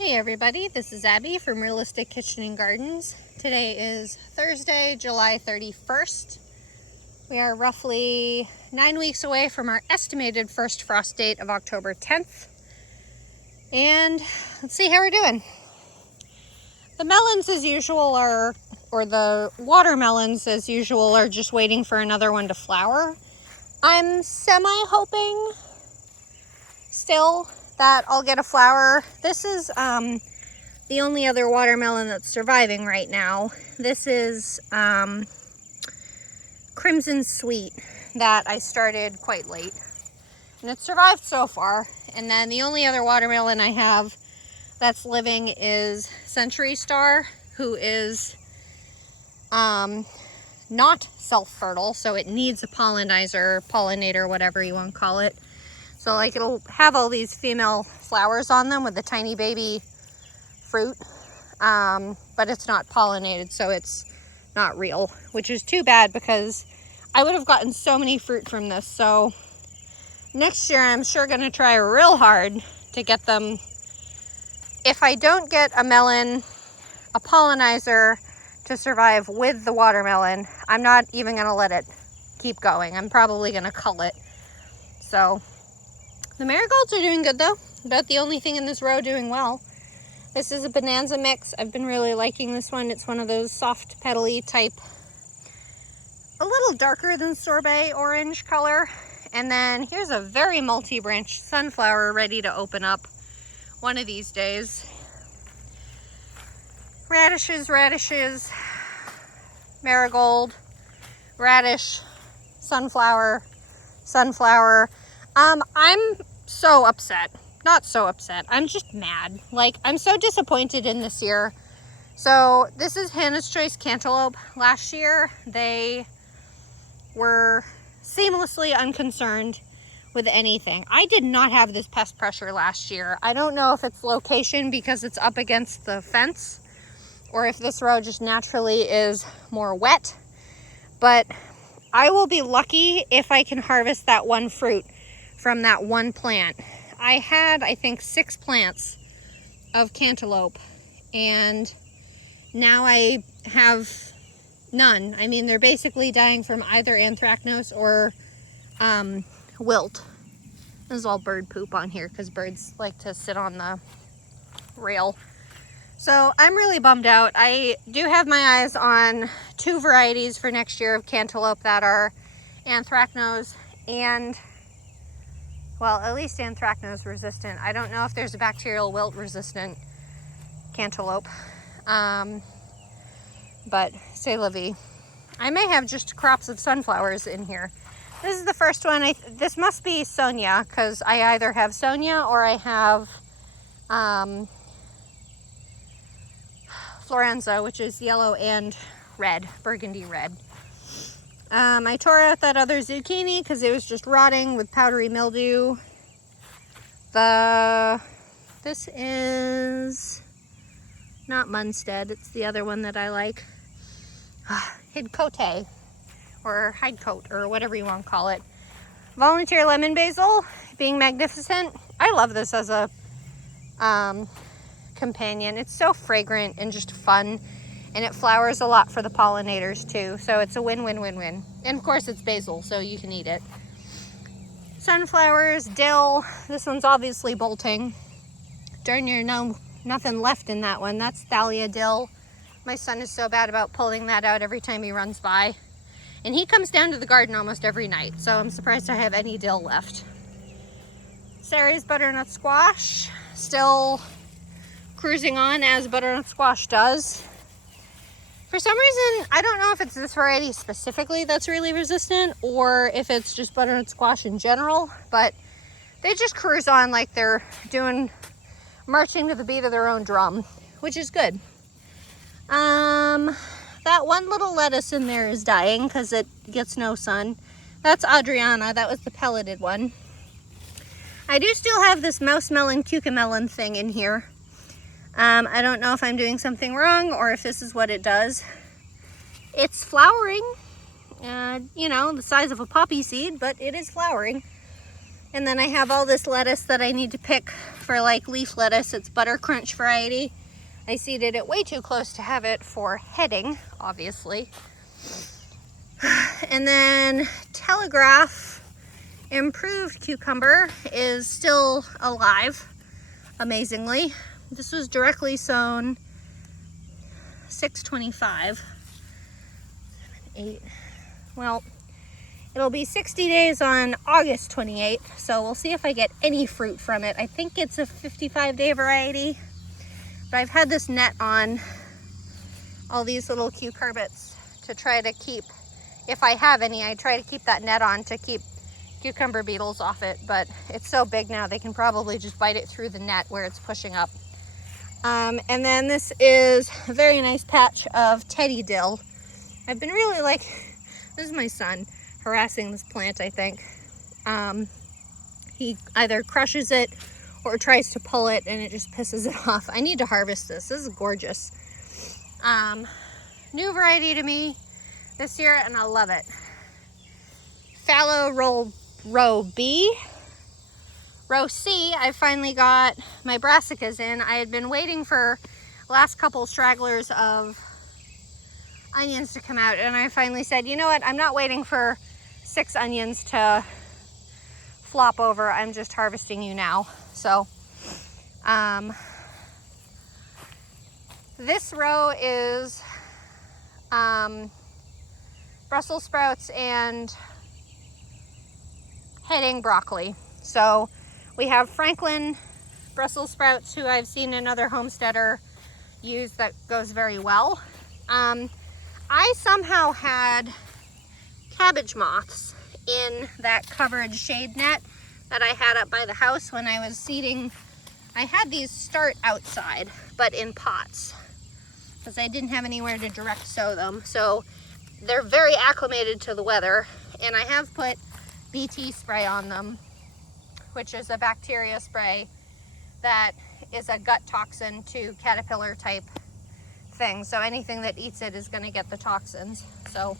Hey everybody, this is Abby from Realistic Kitchen and Gardens. Today is Thursday, July 31st. We are roughly 9 weeks away from our estimated first frost date of October 10th. And let's see how we're doing. The melons as usual or the watermelons as usual are just waiting for another one to flower. I'm semi-hoping still that I'll get a flower. This is the only other watermelon that's surviving right now. This is Crimson Sweet that I started quite late. And it survived so far. And then the only other watermelon I have that's living is Century Star, who is not self-fertile, so it needs a pollinator, whatever you want to call it. So like it'll have all these female flowers on them with the tiny baby fruit, but it's not pollinated, so it's not real, which is too bad because I would have gotten so many fruit from this. So next year I'm sure going to try real hard to get them. If I don't get a pollinizer to survive with the watermelon, I'm not even going to let it keep going. I'm probably going to cull it. So the marigolds are doing good though. About the only thing in this row doing well. This is a Bonanza mix. I've been really liking this one. It's one of those soft petally type, a little darker than sorbet orange color. And then here's a very multi-branch sunflower ready to open up one of these days. Radishes, marigold, radish, sunflower. I'm so upset. Not so upset. I'm just mad. Like, I'm so disappointed in this year. So this is Hannah's Choice Cantaloupe. Last year, they were seamlessly unconcerned with anything. I did not have this pest pressure last year. I don't know if it's location because it's up against the fence or if this row just naturally is more wet. But I will be lucky if I can harvest that one fruit from that one plant. I had, I think, 6 plants of cantaloupe, and now I have none. I mean, they're basically dying from either anthracnose or wilt. This is all bird poop on here because birds like to sit on the rail. So I'm really bummed out. I do have my eyes on 2 varieties for next year of cantaloupe that are anthracnose and, well, at least anthracnose resistant. I don't know if there's a bacterial wilt resistant cantaloupe, but c'est la vie. I may have just crops of sunflowers in here. This is the first one. This must be Sonia because I either have Sonia or I have Florenza, which is yellow and red, burgundy red. I tore out that other zucchini because it was just rotting with powdery mildew. This is not Munstead, it's the other one that I like. Hidcote, or Hidecote, or whatever you want to call it. Volunteer lemon basil, being magnificent. I love this as a companion. It's so fragrant and just fun. And it flowers a lot for the pollinators too. So it's a win-win-win-win. And of course it's basil, so you can eat it. Sunflowers, dill. This one's obviously bolting. Darn near nothing left in that one. That's Thalia dill. My son is so bad about pulling that out every time he runs by. And he comes down to the garden almost every night. So I'm surprised I have any dill left. Sari's butternut squash. Still cruising on as butternut squash does. For some reason, I don't know if it's this variety specifically that's really resistant or if it's just butternut squash in general, but they just cruise on like they're marching to the beat of their own drum, which is good. That one little lettuce in there is dying because it gets no sun. That's Adriana. That was the pelleted one. I do still have this mouse melon cucamelon thing in here. I don't know if I'm doing something wrong or if this is what it does. It's flowering, you know, the size of a poppy seed, but it is flowering. And then I have all this lettuce that I need to pick for like leaf lettuce. It's butter crunch variety. I seeded it way too close to have it for heading, obviously. And then Telegraph improved cucumber is still alive, amazingly. This was directly sown 6/25. 8. Well, it'll be 60 days on August 28th, so we'll see if I get any fruit from it. I think it's a 55-day variety, but I've had this net on all these little cucurbits to try to keep, if I have any, I try to keep that net on to keep cucumber beetles off it, but it's so big now they can probably just bite it through the net where it's pushing up. And then this is a very nice patch of teddy dill. I've been really like, this is my son harassing this plant, I think. He either crushes it or tries to pull it and it just pisses it off. I need to harvest this. This is gorgeous. New variety to me this year and I love it. Fallow row B. Row C, I finally got my brassicas in. I had been waiting for last couple stragglers of onions to come out, and I finally said, you know what, I'm not waiting for 6 onions to flop over. I'm just harvesting you now. So this row is Brussels sprouts and heading broccoli. So we have Franklin Brussels sprouts, who I've seen another homesteader use that goes very well. I somehow had cabbage moths in that covered shade net that I had up by the house when I was seeding. I had these start outside, but in pots, because I didn't have anywhere to direct sow them. So they're very acclimated to the weather, and I have put BT spray on them, which is a bacteria spray that is a gut toxin to caterpillar type thing. So anything that eats it is going to get the toxins. So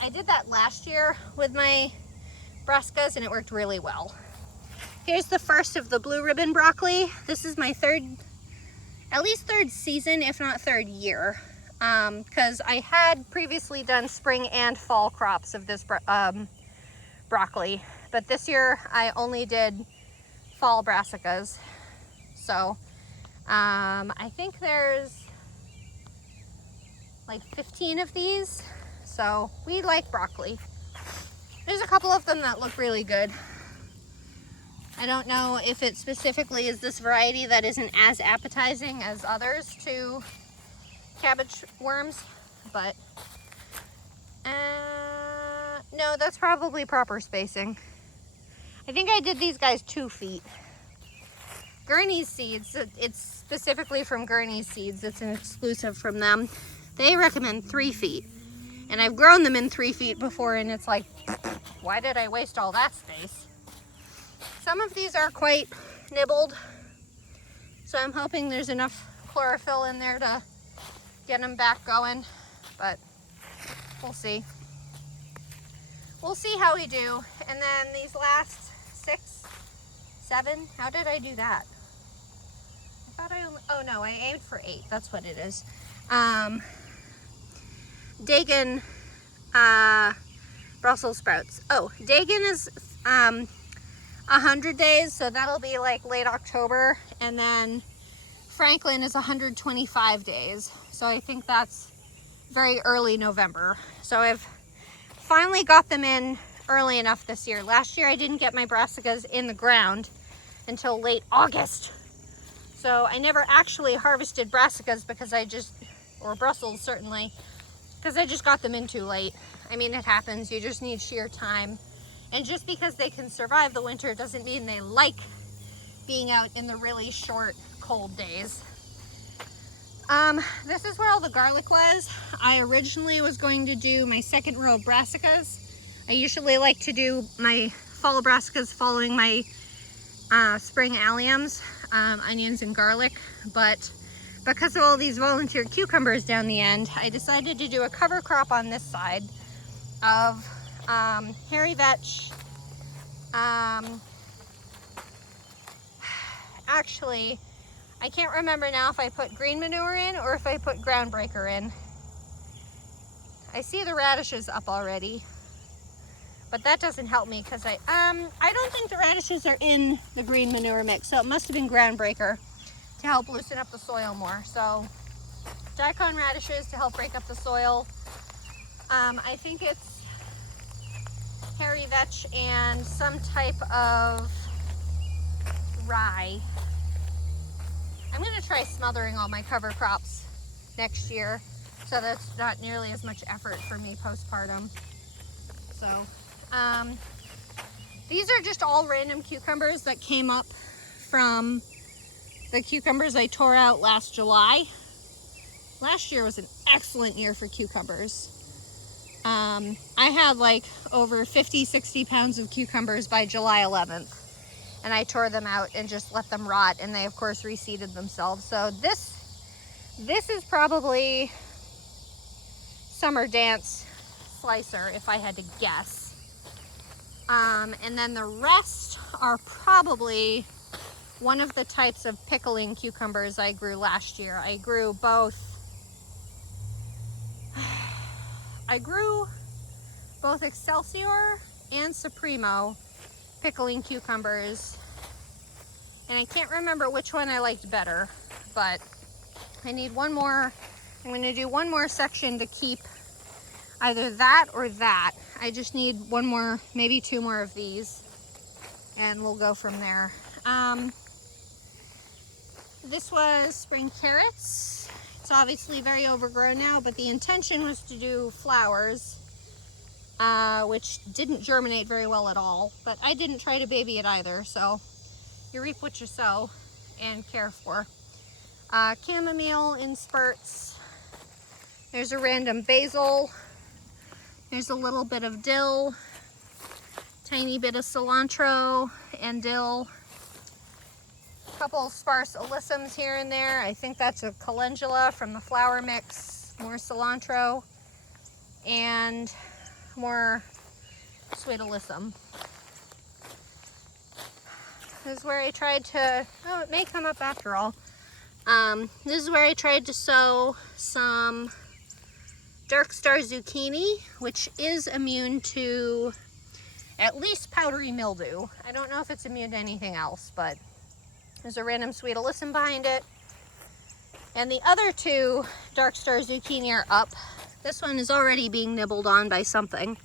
I did that last year with my brassicas and it worked really well. Here's the first of the blue ribbon broccoli. This is my at least third season, if not third year, because I had previously done spring and fall crops of this broccoli, but this year I only did fall brassicas. So I think there's like 15 of these, so we like broccoli. There's a couple of them that look really good. I don't know if it specifically is this variety that isn't as appetizing as others to cabbage worms, but no, that's probably proper spacing. I think I did these guys 2 feet. Gurney's seeds, it's specifically from Gurney's seeds, it's an exclusive from them. They recommend 3 feet, and I've grown them in 3 feet before, and it's like, why did I waste all that space? Some of these are quite nibbled, so I'm hoping there's enough chlorophyll in there to get them back going, but we'll see. We'll see how we do. And then these last 6, 7, how did I do that? I thought I only, oh no, I aimed for 8, that's what it is. Dagan Brussels sprouts. Oh, Dagan is 100 days, so that'll be like late October, and then Franklin is 125 days, so I think that's very early November. So I've finally got them in early enough this year. Last year I didn't get my brassicas in the ground until late August, so I never actually harvested brassicas because or Brussels certainly, because I just got them in too late. I mean, it happens, you just need sheer time. And just because they can survive the winter doesn't mean they like being out in the really short, cold days. This is where all the garlic was. I originally was going to do my second row of brassicas. I usually like to do my fall brassicas following my spring alliums, onions and garlic, but because of all these volunteer cucumbers down the end, I decided to do a cover crop on this side of hairy vetch Actually, I can't remember now if I put green manure in or if I put groundbreaker in. I see the radishes up already, but that doesn't help me because I don't think the radishes are in the green manure mix, so it must have been groundbreaker to help loosen up the soil more. So daikon radishes to help break up the soil. I think it's hairy vetch and some type of rye. I'm going to try smothering all my cover crops next year, so that's not nearly as much effort for me postpartum. So these are just all random cucumbers that came up from the cucumbers I tore out last July. Last year was an excellent year for cucumbers. I had like over 50-60 pounds of cucumbers by July 11th. And I tore them out and just let them rot, and they of course reseeded themselves. So this is probably summer dance slicer if I had to guess. And then the rest are probably one of the types of pickling cucumbers I grew last year. I grew both Excelsior and Supremo pickling cucumbers, and I can't remember which one I liked better, but I need one more. I'm going to do one more section to keep either that or that. I just need one more, maybe two more of these, and we'll go from there. This was spring carrots. It's obviously very overgrown now, but the intention was to do flowers, which didn't germinate very well at all, but I didn't try to baby it either, so you reap what you sow and care for. Chamomile in spurts. There's a random basil. There's a little bit of dill, tiny bit of cilantro and dill. A couple sparse alyssums here and there. I think that's a calendula from the flower mix. More cilantro and more sweet alyssum. This is where I tried to, oh, it may come up after all. This is where I tried to sow some dark star zucchini, which is immune to at least powdery mildew. I don't know if it's immune to anything else, but there's a random sweet alyssum behind it. And the other two dark star zucchini are up. This one is already being nibbled on by something.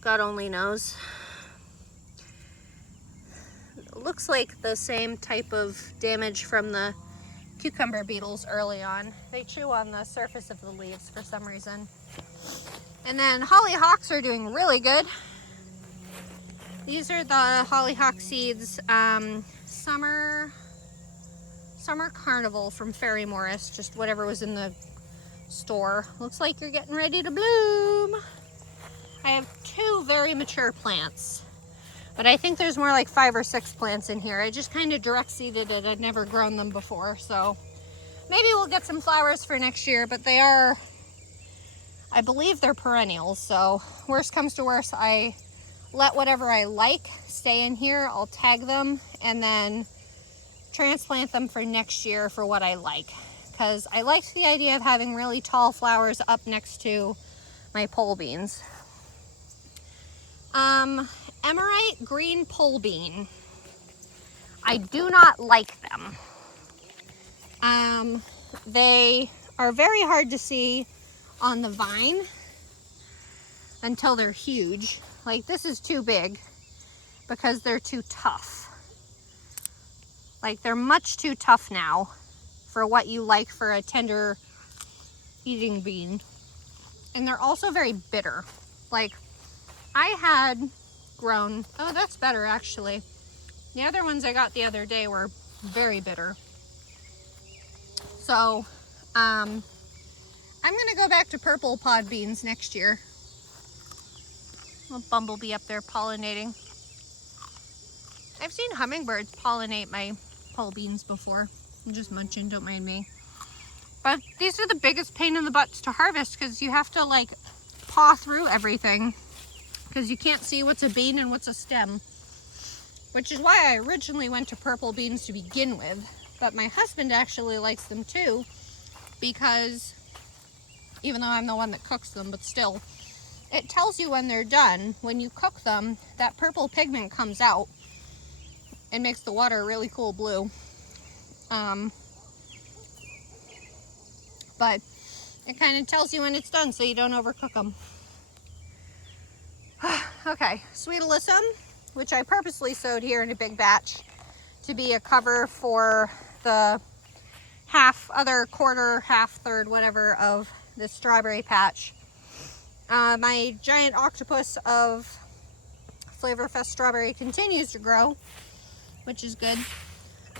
God only knows. It looks like the same type of damage from the cucumber beetles early on. They chew on the surface of the leaves for some reason. And then hollyhocks are doing really good. These are the hollyhock seeds. Summer Carnival from Fairy Morris, just whatever was in the store. Looks like you're getting ready to bloom. I have two very mature plants, but I think there's more like 5 or 6 plants in here. I just kind of direct seeded it. I'd never grown them before, so maybe we'll get some flowers for next year, but they are, I believe they're perennials, so worst comes to worst, I let whatever I like stay in here. I'll tag them and then transplant them for next year for what I like, because I liked the idea of having really tall flowers up next to my pole beans. Emerite green pole bean. I do not like them. They are very hard to see on the vine until they're huge. Like this is too big because they're too tough. Like they're much too tough now for what you like for a tender eating bean. And they're also very bitter. Like I had grown, oh, that's better actually. The other ones I got the other day were very bitter. So, I'm gonna go back to purple pod beans next year. Little bumblebee up there pollinating. I've seen hummingbirds pollinate my pole beans before. I'm just munching, don't mind me. But these are the biggest pain in the butts to harvest because you have to like paw through everything because you can't see what's a bean and what's a stem. which is why I originally went to purple beans to begin with. But my husband actually likes them too, because even though I'm the one that cooks them, but still, it tells you when they're done. When you cook them, that purple pigment comes out and makes the water a really cool blue. But it kind of tells you when it's done so you don't overcook them. Okay, Sweet Alyssum, which I purposely sowed here in a big batch to be a cover for the other quarter, half, third, whatever of this strawberry patch. My giant octopus of Flavorfest strawberry continues to grow, which is good.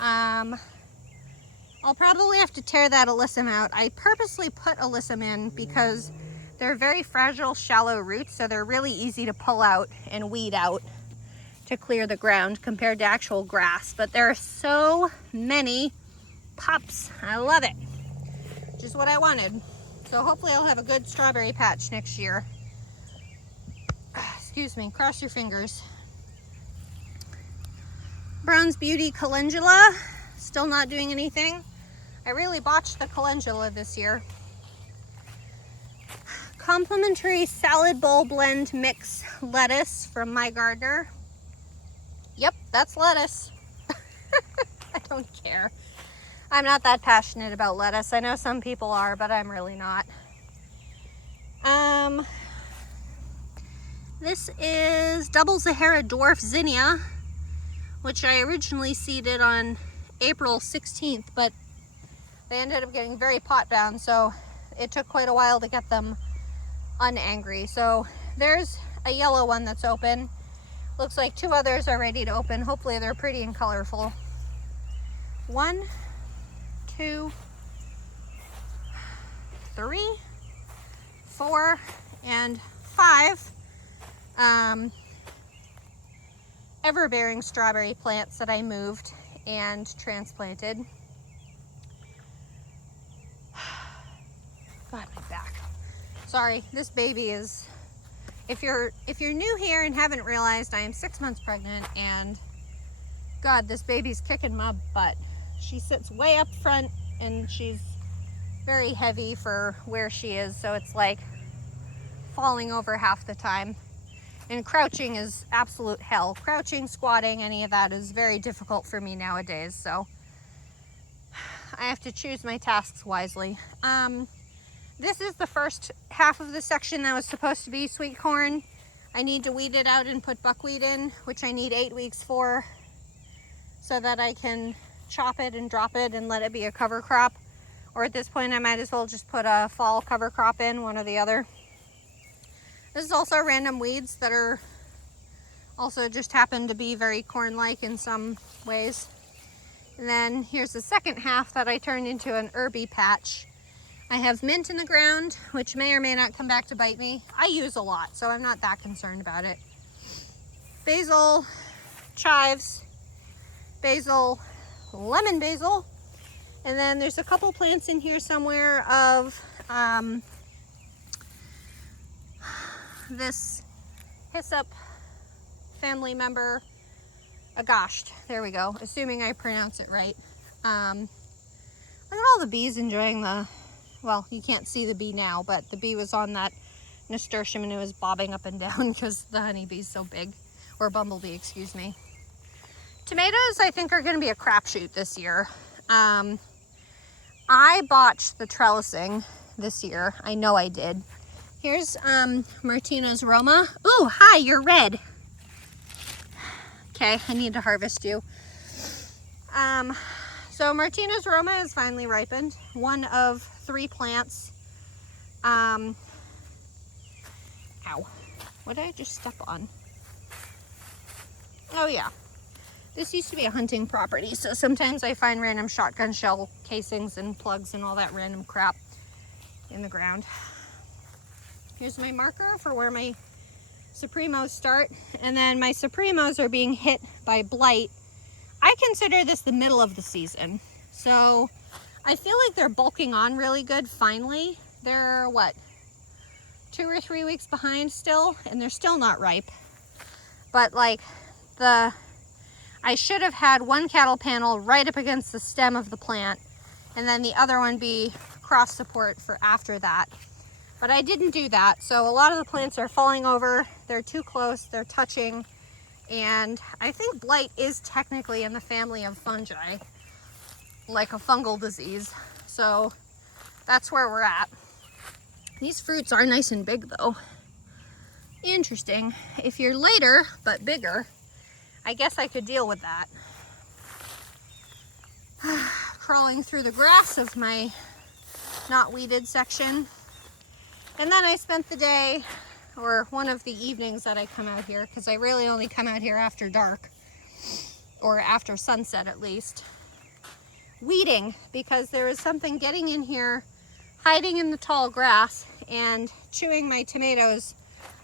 I'll probably have to tear that alyssum out. I purposely put alyssum in because they're very fragile, shallow roots, so they're really easy to pull out and weed out to clear the ground compared to actual grass. But there are so many pups. I love it, which is what I wanted. So hopefully I'll have a good strawberry patch next year. Excuse me, cross your fingers. Brown's Beauty calendula, still not doing anything. I really botched the calendula this year. Complimentary salad bowl blend mix lettuce from my gardener. Yep, that's lettuce. I don't care. I'm not that passionate about lettuce. I know some people are, but I'm really not. This is Double Sahara Dwarf Zinnia, which I originally seeded on April 16th, but they ended up getting very pot bound, so it took quite a while to get them unangry. So there's a yellow one that's open. Looks like 2 others are ready to open. Hopefully they're pretty and colorful. 1, 2, 3, 4, and 5 ever-bearing strawberry plants that I moved and transplanted. God, my back. Sorry, this baby is, if you're new here and haven't realized, I am 6 months pregnant, and God, this baby's kicking my butt. She sits way up front and she's very heavy for where she is, so it's like falling over half the time. And crouching is absolute hell. Crouching, squatting, any of that is very difficult for me nowadays, so I have to choose my tasks wisely. This is the first half of the section that was supposed to be sweet corn. I need to weed it out and put buckwheat in, which I need 8 weeks for, so that I can chop it and drop it and let it be a cover crop. Or at this point I might as well just put a fall cover crop in, one or the other. This is also random weeds that are also just happen to be very corn-like in some ways. And then here's the second half that I turned into an herby patch. I have mint in the ground, which may or may not come back to bite me. I use a lot, so I'm not that concerned about it. Basil, chives, basil, lemon basil, and then there's a couple plants in here somewhere of this hyssop family member, agosht. There we go, assuming I pronounce it right. Look at all the bees enjoying the, well, you can't see the bee now, but the bee was on that nasturtium and it was bobbing up and down because the honeybee's so big, or bumblebee, excuse me. Tomatoes, I think, are going to be a crapshoot this year. I botched the trellising this year. I know I did. Here's Martina's Roma. Ooh, hi, you're red. Okay, I need to harvest you. So Martina's Roma is finally ripened. One of 3 plants. Ow. What did I just step on? Oh yeah. This used to be a hunting property, so sometimes I find random shotgun shell casings and plugs and all that random crap in the ground. Here's my marker for where my Supremos start, and then my Supremos are being hit by blight. I consider this the middle of the season, so I feel like they're bulking on really good finally. They're what, 2 or 3 weeks behind still, and they're still not ripe, but like the I should have had one cattle panel right up against the stem of the plant, and then the other one be cross support for after that. But I didn't do that, so a lot of the plants are falling over. They're too close, they're touching, and I think blight is technically in the family of fungi, like a fungal disease. So that's where we're at. These fruits are nice and big though. Interesting. If you're later but bigger, I guess I could deal with that. Crawling through the grass of my not weeded section. And then I spent the day, or one of the evenings that I come out here, because I really only come out here after dark, or after sunset at least, weeding, because there is something getting in here, hiding in the tall grass, and chewing my tomatoes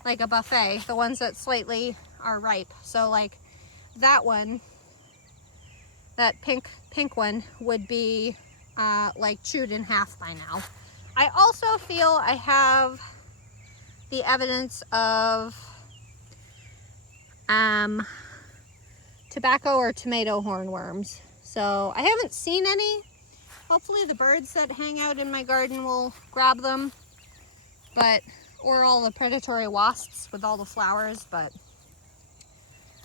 like a buffet, the ones that slightly are ripe. So like that one, that pink one would be like chewed in half by now. I also feel I have the evidence of tobacco or tomato hornworms. So I haven't seen any. Hopefully the birds that hang out in my garden will grab them, or all the predatory wasps with all the flowers, but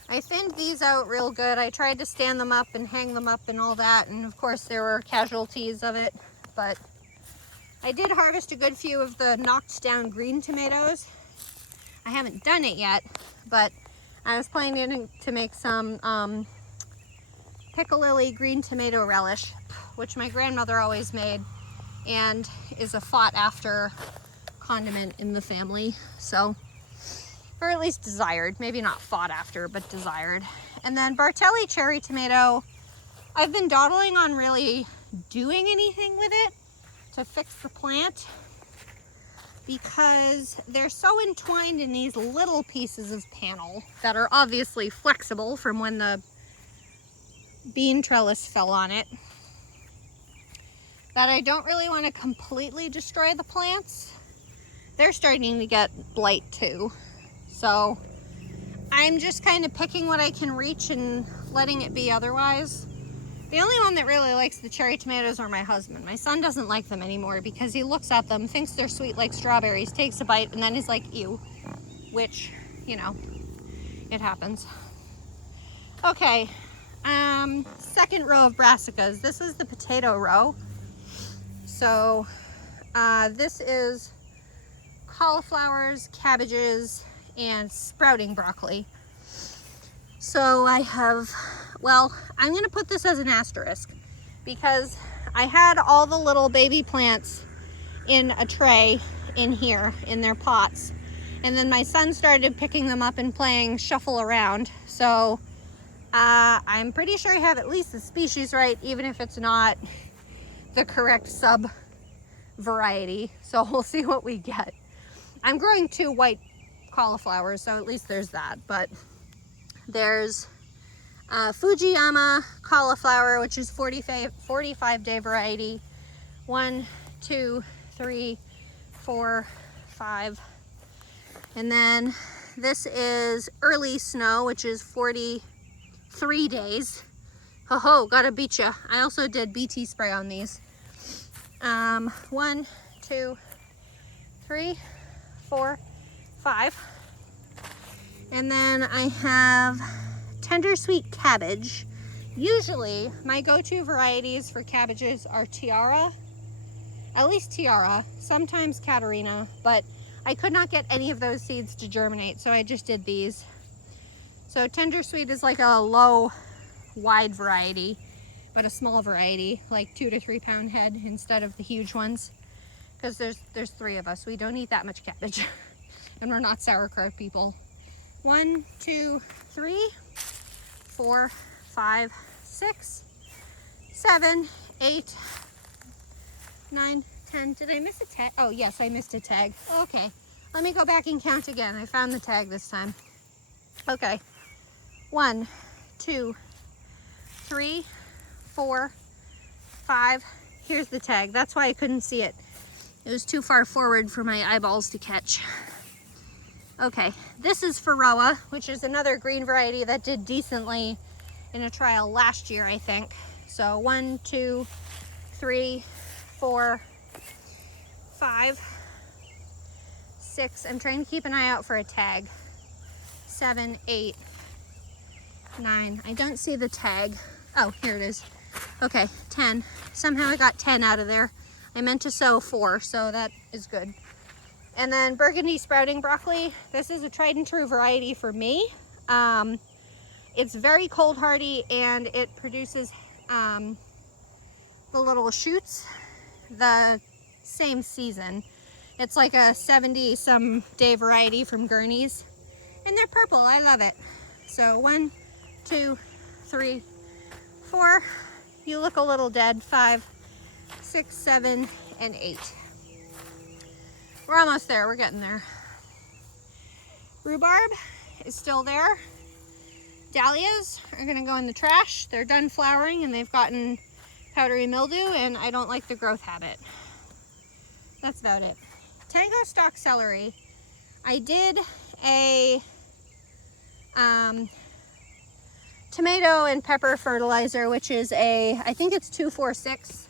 I thinned these out real good. I tried to stand them up and hang them up and all that, and of course there were casualties of it, but I did harvest a good few of the knocked down green tomatoes. I haven't done it yet, but I was planning to make some piccalilli green tomato relish, which my grandmother always made and is a fought after condiment in the family. So, or at least desired, maybe not fought after, but desired. And then Bartelli cherry tomato, I've been dawdling on really doing anything with it to fix the plant, because they're so entwined in these little pieces of panel that are obviously flexible from when the bean trellis fell on it, that I don't really want to completely destroy the plants. They're starting to get blight too. So I'm just kind of picking what I can reach and letting it be otherwise. The only one that really likes the cherry tomatoes are my husband. My son doesn't like them anymore because he looks at them, thinks they're sweet like strawberries, takes a bite, and then he's like, ew, which, you know, it happens. Okay, second row of brassicas. This is the potato row. So this is cauliflowers, cabbages, and sprouting broccoli. So I have, well, I'm gonna put this as an asterisk because I had all the little baby plants in a tray in here in their pots, and then my son started picking them up and playing shuffle around. So I'm pretty sure I have at least the species right, even if it's not the correct sub variety. So we'll see what we get. I'm growing 2 white cauliflowers, so at least there's that. But there's Fujiyama cauliflower, which is 45-day variety. 1, 2, 3, 4, 5. And then this is early snow, which is 43 days. Ho ho, gotta beat ya. I also did BT spray on these. 1, 2, 3, 4, 5. And then I have tender sweet cabbage. Usually my go-to varieties for cabbages are Tiara, at least Tiara, sometimes Katarina, but I could not get any of those seeds to germinate, so I just did these. So tender sweet is like a low, wide variety, but a small variety, like 2 to 3 pound head instead of the huge ones, because there's 3 of us. We don't eat that much cabbage, and we're not sauerkraut people. 1, 2, 3, 4, 5, 6, 7, 8, 9, 10. Did I miss a tag? Oh yes, I missed a tag. Okay, let me go back and count again. I found the tag this time. Okay, 1, 2, 3, 4, 5. Here's the tag. That's why I couldn't see it. It was too far forward for my eyeballs to catch. Okay, this is Varroa, which is another green variety that did decently in a trial last year, I think. So 1, 2, 3, 4, 5, 6. I'm trying to keep an eye out for a tag. 7, 8, 9. I don't see the tag. Oh, here it is. Okay, 10. Somehow I got 10 out of there. I meant to sow 4, so that is good. And then burgundy sprouting broccoli. This is a tried and true variety for me. It's very cold hardy, and it produces the little shoots the same season. It's like a 70-some day variety from Gurney's, and they're purple. I love it. So 1, 2, 3, 4. You look a little dead. 5, 6, 7, and 8. We're almost there. We're getting there. Rhubarb is still there. Dahlias are going to go in the trash. They're done flowering and they've gotten powdery mildew, and I don't like the growth habit. That's about it. Tango stock celery. I did a tomato and pepper fertilizer, which is I think it's 246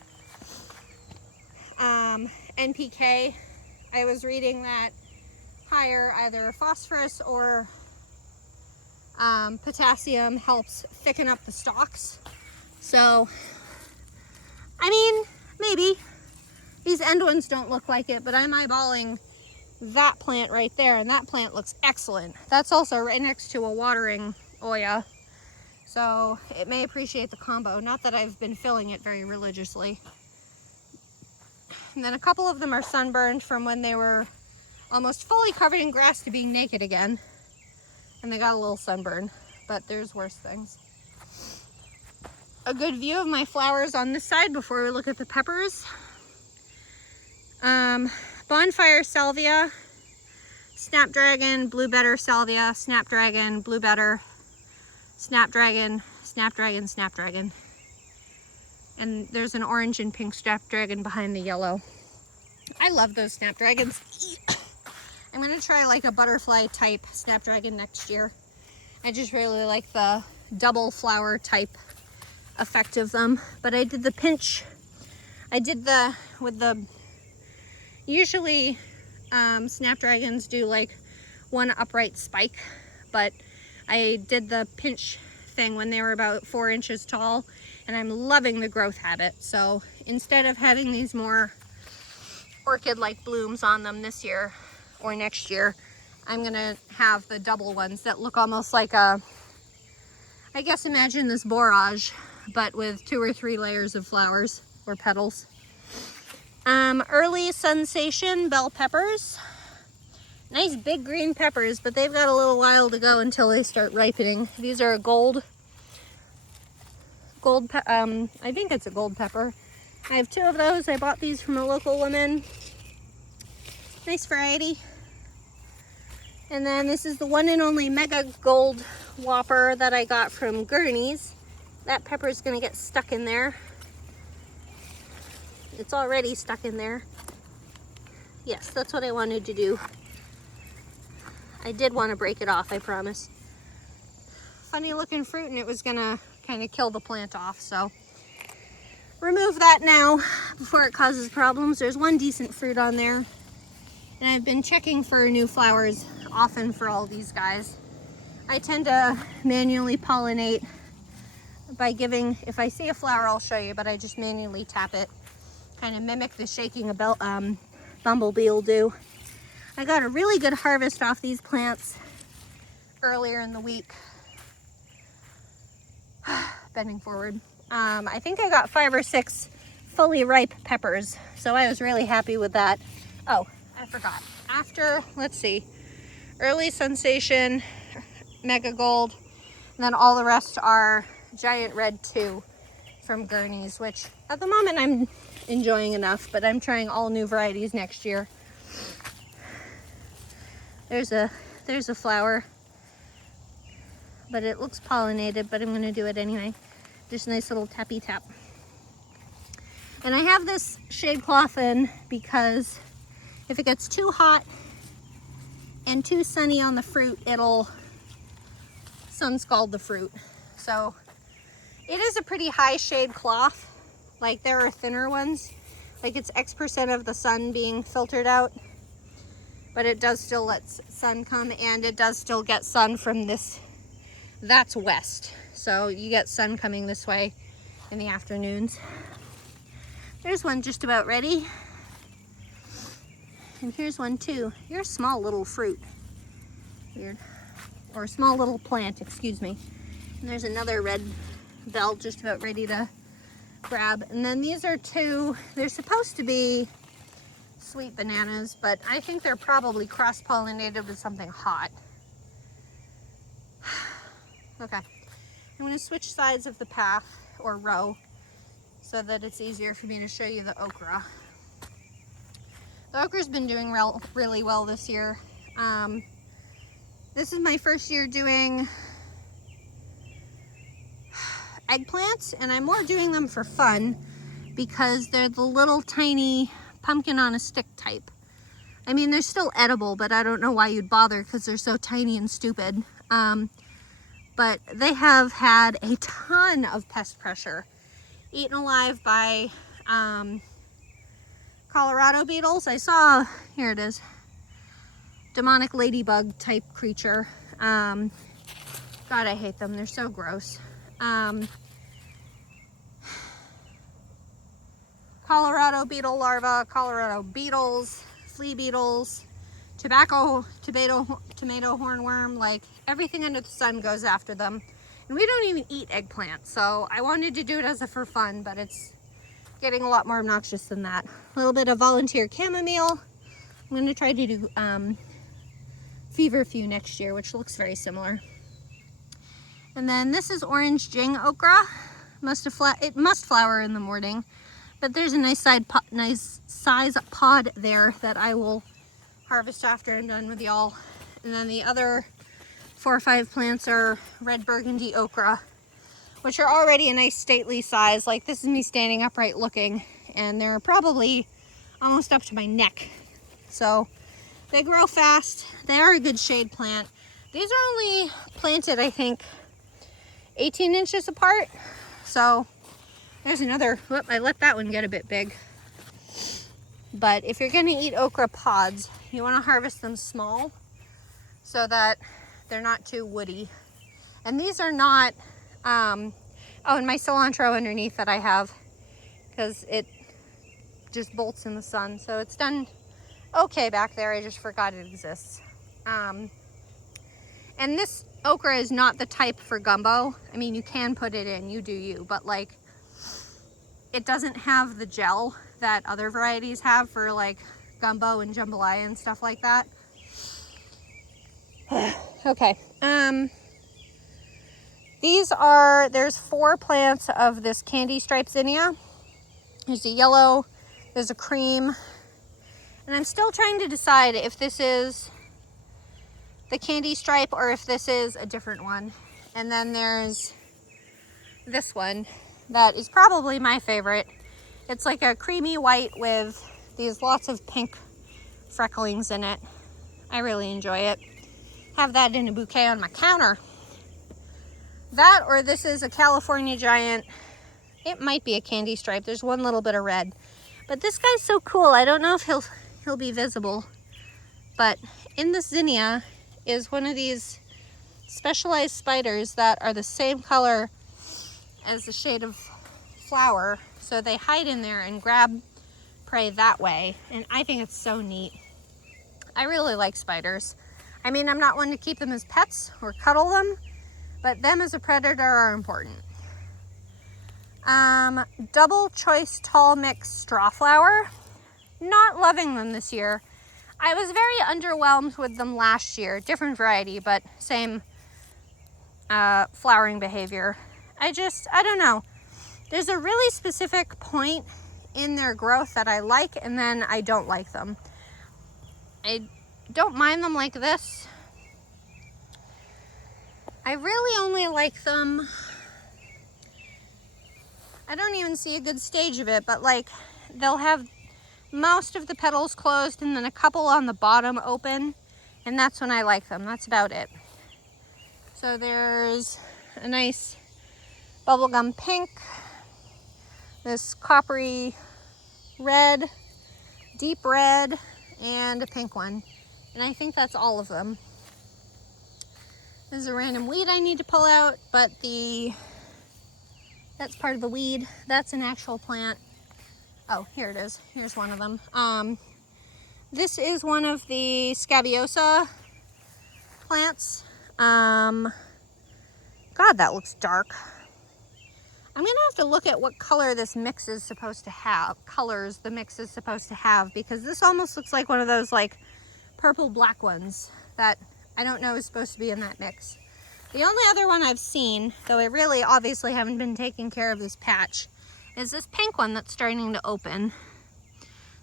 NPK. I was reading that higher either phosphorus or potassium helps thicken up the stalks. So, I mean, maybe. These end ones don't look like it, but I'm eyeballing that plant right there, and that plant looks excellent. That's also right next to a watering Oya, so it may appreciate the combo. Not that I've been filling it very religiously. And then a couple of them are sunburned from when they were almost fully covered in grass to being naked again. And they got a little sunburn, but there's worse things. A good view of my flowers on this side before we look at the peppers. Bonfire salvia, snapdragon, blue better salvia, snapdragon, blue better, snapdragon, snapdragon, snapdragon. And there's an orange and pink snapdragon behind the yellow. I love those snapdragons. I'm gonna try like a butterfly type snapdragon next year. I just really like the double flower type effect of them. But I did the pinch. I did usually snapdragons do like one upright spike, but I did the pinch thing when they were about 4 inches tall, and I'm loving the growth habit. So instead of having these more orchid-like blooms on them this year or next year, I'm gonna have the double ones that look almost like I guess imagine this borage, but with 2 or 3 layers of flowers or petals. Early sensation bell peppers. Nice big green peppers, but they've got a little while to go until they start ripening. These are a I think it's a gold pepper. I have 2 of those. I bought these from a local woman. Nice variety. And then this is the one and only Mega Gold Whopper that I got from Gurney's. That pepper is going to get stuck in there. It's already stuck in there. Yes, that's what I wanted to do. I did want to break it off, I promise. Funny looking fruit, and it was going to kind of kill the plant off, so remove that now before it causes problems. There's one decent fruit on there, and I've been checking for new flowers often for all these guys. I tend to manually pollinate by giving, if I see a flower I'll show you, but I just manually tap it, kind of mimic the shaking a bumblebee will do. I got a really good harvest off these plants earlier in the week. Bending forward. I think I got 5 or 6 fully ripe peppers, so I was really happy with that. Oh, I forgot. After, let's see, early sensation, Mega Gold, and then all the rest are Giant Red 2 from Gurney's, which at the moment I'm enjoying enough, but I'm trying all new varieties next year. There's a flower, but it looks pollinated, but I'm going to do it anyway. Just a nice little tappy tap. And I have this shade cloth in because if it gets too hot and too sunny on the fruit, it'll sun scald the fruit. So It is a pretty high shade cloth. Like there are thinner ones. Like it's X% of the sun being filtered out. But it does still let sun come, and it does still get sun from this. That's west. So you get sun coming this way in the afternoons. There's one just about ready. And here's one too. You're a small little fruit. Weird. Or a small little plant, excuse me. And there's another red bell just about ready to grab. And then these are two, they're supposed to be sweet bananas, but I think they're probably cross-pollinated with something hot. Okay, I'm going to switch sides of the path or row so that it's easier for me to show you the okra. The okra's been doing really well this year. This is my first year doing eggplants, and I'm more doing them for fun because they're the little tiny pumpkin on a stick type. I mean, they're still edible, but I don't know why you'd bother because they're so tiny and stupid. But they have had a ton of pest pressure, eaten alive by Colorado beetles. I saw, here it is, demonic ladybug type creature. God, I hate them. They're so gross. Colorado beetle larvae, Colorado beetles, flea beetles, tomato hornworm, like everything under the sun goes after them. And we don't even eat eggplant, so I wanted to do it as a for fun, but it's getting a lot more obnoxious than that. A little bit of volunteer chamomile. I'm going to try to do feverfew next year, which looks very similar. And then this is orange jing okra. It must flower in the morning, but there's a nice size pod there that I will harvest after I'm done with y'all. And then the other 4 or 5 plants are red burgundy okra, which are already a nice stately size. Like this is me standing upright looking, and they're probably almost up to my neck. So they grow fast. They are a good shade plant. These are only planted, I think, 18 inches apart. So there's another, whoop, I let that one get a bit big. But if you're gonna eat okra pods, you wanna harvest them small so that they're not too woody. And these are not, oh, and my cilantro underneath that I have, because it just bolts in the sun. So it's done okay back there, I just forgot it exists. And this okra is not the type for gumbo. I mean, you can put it in, you do you, but like, it doesn't have the gel that other varieties have for like gumbo and jambalaya and stuff like that. Okay, there's 4 plants of this candy stripe zinnia. There's a yellow, there's a cream, and I'm still trying to decide if this is the candy stripe or if this is a different one. And then there's this one that is probably my favorite. It's like a creamy white with these lots of pink frecklings in it. I really enjoy it. Have that in a bouquet on my counter. That, or this is a California giant. It might be a candy stripe. There's one little bit of red. But this guy's so cool. I don't know if he'll be visible. But in the zinnia is one of these specialized spiders that are the same color as the shade of flower. So they hide in there and grab prey that way. And I think it's so neat. I really like spiders. I mean, I'm not one to keep them as pets or cuddle them, but them as a predator are important. Double choice tall mix straw flower. Not loving them this year. I was very underwhelmed with them last year. Different variety, but same flowering behavior. I don't know. There's a really specific point in their growth that I like, and then I don't like them. I don't mind them like this. I really only like them, I don't even see a good stage of it, but like they'll have most of the petals closed and then a couple on the bottom open, and that's when I like them. That's about it. So there's a nice bubblegum pink, this coppery red, deep red, and a pink one. And I think that's all of them. This is a random weed I need to pull out, but that's part of the weed. That's an actual plant. Oh, here it is. Here's one of them. This is one of the scabiosa plants. God, that looks dark. I'm gonna have to look at what color this mix is supposed to have, colors the mix is supposed to have, because this almost looks like one of those like purple black ones that I don't know is supposed to be in that mix. The only other one I've seen, though I really obviously haven't been taking care of this patch, is this pink one that's starting to open.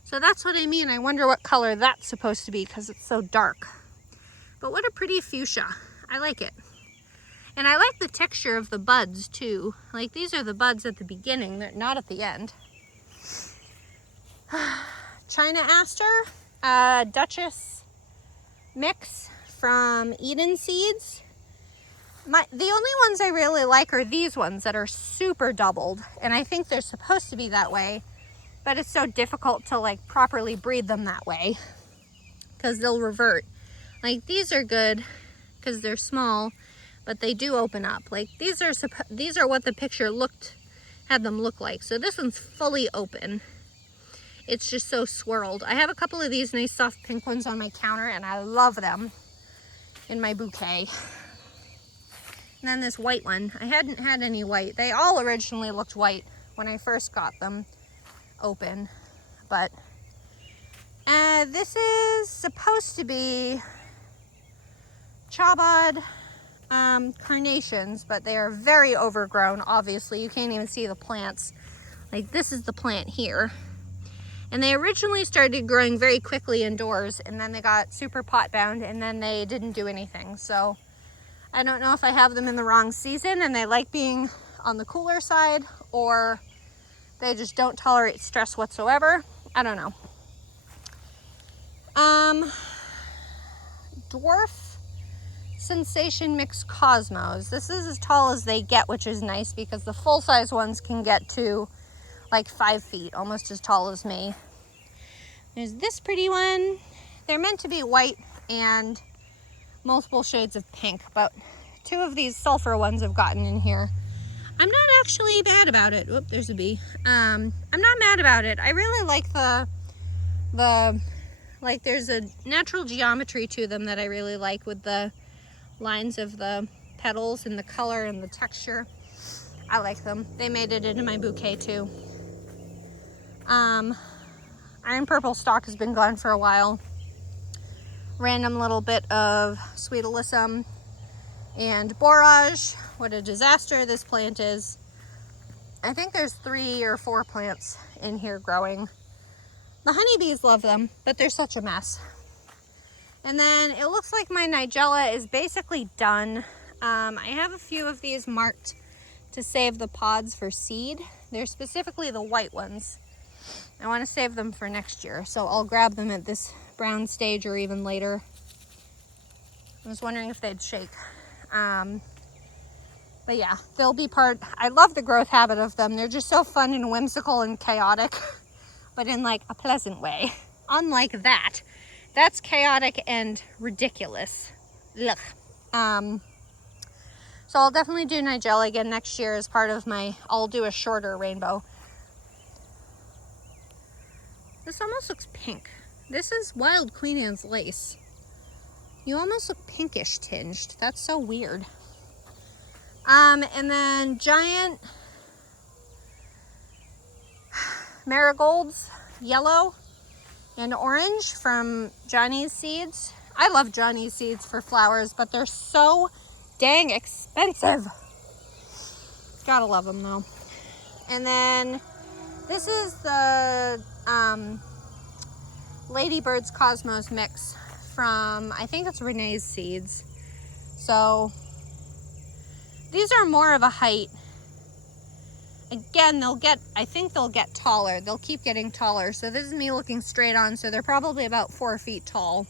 So that's what I mean. I wonder what color that's supposed to be because it's so dark. But what a pretty fuchsia. I like it. And I like the texture of the buds too. Like these are the buds at the beginning, they're not at the end. China Aster, Duchess mix from Eden Seeds. The only ones I really like are these ones that are super doubled, and I think they're supposed to be that way, but it's so difficult to like properly breed them that way because they'll revert. Like these are good because they're small, but they do open up. Like these are what the picture had them look like. So this one's fully open. It's just so swirled. I have a couple of these nice soft pink ones on my counter and I love them in my bouquet. And then this white one. I hadn't had any white. They all originally looked white when I first got them open. But this is supposed to be Chabad carnations, but they are very overgrown. Obviously, you can't even see the plants. Like this is the plant here. And they originally started growing very quickly indoors, and then they got super pot bound, and then they didn't do anything. So I don't know if I have them in the wrong season and they like being on the cooler side, or they just don't tolerate stress whatsoever. I don't know. Dwarf Sensation Mix Cosmos. This is as tall as they get, which is nice because the full-size ones can get to like 5 feet, almost as tall as me. There's this pretty one. They're meant to be white and multiple shades of pink, but 2 of these sulfur ones have gotten in here. I'm not actually mad about it. Oop, there's a bee. I'm not mad about it. I really like like there's a natural geometry to them that I really like with the lines of the petals and the color and the texture. I like them. They made it into my bouquet too. Iron Purple stock has been gone for a while. Random little bit of Sweet Alyssum and Borage. What a disaster this plant is. I think there's 3 or 4 plants in here growing. The honeybees love them, but they're such a mess. And then it looks like my Nigella is basically done. I have a few of these marked to save the pods for seed. They're specifically the white ones. I want to save them for next year, so I'll grab them at this brown stage or even later. I was wondering if they'd shake. But yeah, they'll be part. I love the growth habit of them. They're just so fun and whimsical and chaotic, but in like a pleasant way. Unlike that. That's chaotic and ridiculous. Ugh. So I'll definitely do Nigella again next year as part of I'll do a shorter rainbow. This almost looks pink. This is Wild Queen Anne's lace. You almost look pinkish tinged. That's so weird. And then giant marigolds, yellow and orange from Johnny's Seeds. I love Johnny's Seeds for flowers, but they're so dang expensive. Gotta love them though. And then this is the Ladybird's Cosmos mix from, I think it's Renee's Seeds. So these are more of a height. Again, I think they'll get taller. They'll keep getting taller. So this is me looking straight on. So they're probably about 4 feet tall.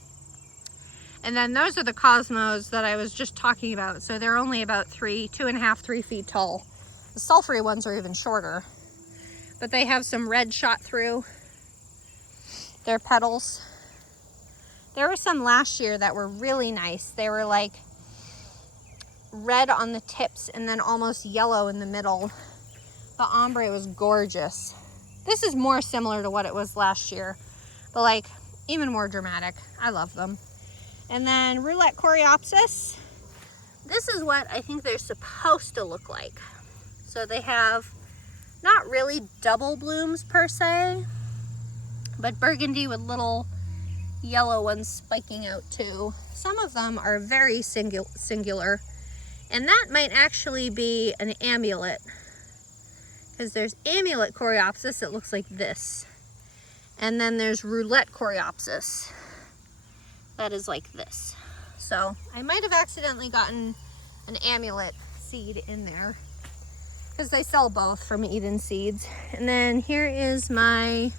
And then those are the Cosmos that I was just talking about. So they're only about 3.5, 3 feet tall. The sulfury ones are even shorter, but they have some red shot through their petals. There were some last year that were really nice. They were like red on the tips and then almost yellow in the middle. The ombre was gorgeous. This is more similar to what it was last year, but like even more dramatic. I love them. And then Roulette Coreopsis. This is what I think they're supposed to look like. So they have not really double blooms per se, but burgundy with little yellow ones spiking out too. Some of them are very singular, and that might actually be an amulet, because there's Amulet Coreopsis that looks like this, and then there's Roulette Coreopsis that is like this. So I might have accidentally gotten an amulet seed in there, because they sell both from Eden Seeds. And then here is my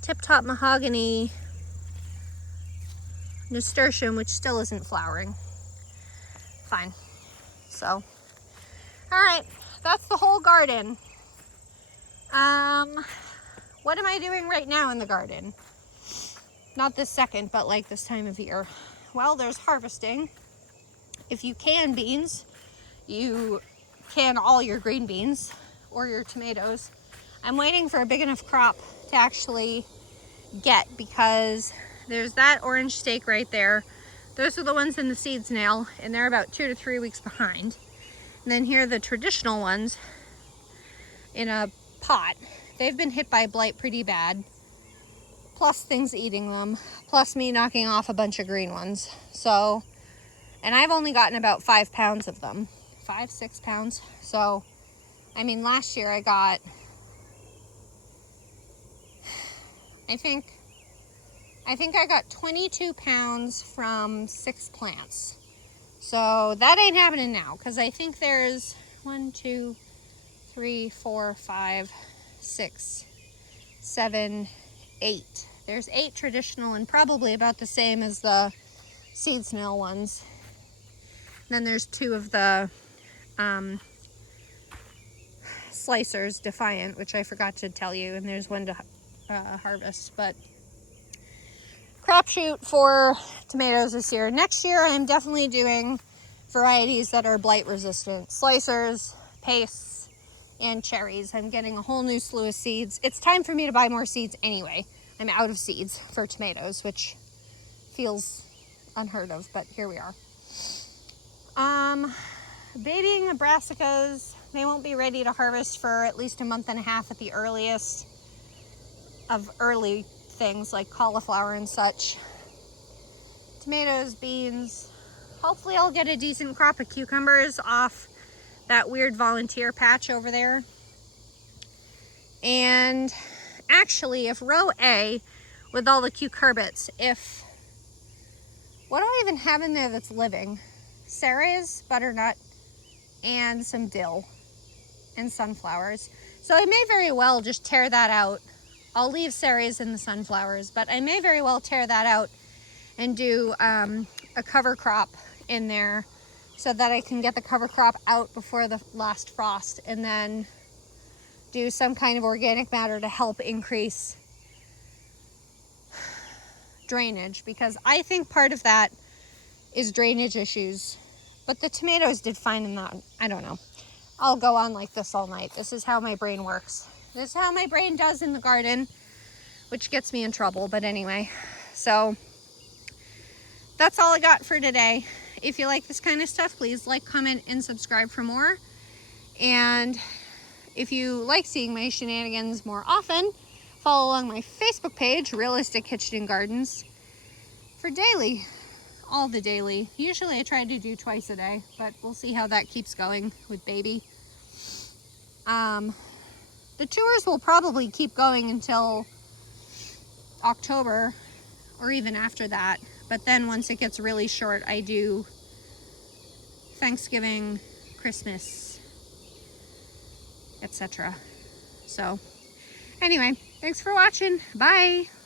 Tip Top Mahogany nasturtium, which still isn't flowering. Fine. So, all right, that's the whole garden. What am I doing right now in the garden? Not this second, but like this time of year. Well, there's harvesting. If you can beans, you can all your green beans or your tomatoes. I'm waiting for a big enough crop to actually get, because there's that orange steak right there. Those are the ones in the seed snail, and they're about 2 to 3 weeks behind. And then here are the traditional ones in a pot. They've been hit by blight pretty bad, plus things eating them, plus me knocking off a bunch of green ones. So, and I've only gotten about 5 pounds of them, 5-6 pounds. So, I mean, last year I got, I think I got 22 pounds from 6 plants. So that ain't happening now, because I think there's 1, 2, 3, 4, 5, 6, 7, 8. There's 8 traditional and probably about the same as the seed snail ones. And then there's 2 of the slicers, Defiant, which I forgot to tell you, and there's 1 to harvest. But crapshoot for tomatoes this year. Next year I'm definitely doing varieties that are blight resistant. Slicers, pastes, and cherries. I'm getting a whole new slew of seeds. It's time for me to buy more seeds anyway. I'm out of seeds for tomatoes, which feels unheard of, but here we are. Babying the brassicas, they won't be ready to harvest for at least a month and a half at the earliest of early things like cauliflower and such. Tomatoes, beans. Hopefully I'll get a decent crop of cucumbers off that weird volunteer patch over there. And actually, if row A, with all the cucurbits, what do I even have in there that's living? Ceres, butternut, and some dill and sunflowers. So I may very well just tear that out. I'll leave Ceres and the sunflowers, but I may very well tear that out and do a cover crop in there, so that I can get the cover crop out before the last frost, and then do some kind of organic matter to help increase drainage, because I think part of that is drainage issues. But the tomatoes did fine in that. I don't know. I'll go on like this all night. This is how my brain works. This is how my brain does in the garden, which gets me in trouble. But anyway, so that's all I got for today. If you like this kind of stuff, please like, comment, and subscribe for more. And if you like seeing my shenanigans more often, follow along my Facebook page, Realistic Kitchen and Gardens, for daily, all the daily. Usually I try to do twice a day, but we'll see how that keeps going with baby. The tours will probably keep going until October or even after that. But then once it gets really short, I do Thanksgiving, Christmas, etc. So anyway, thanks for watching. Bye.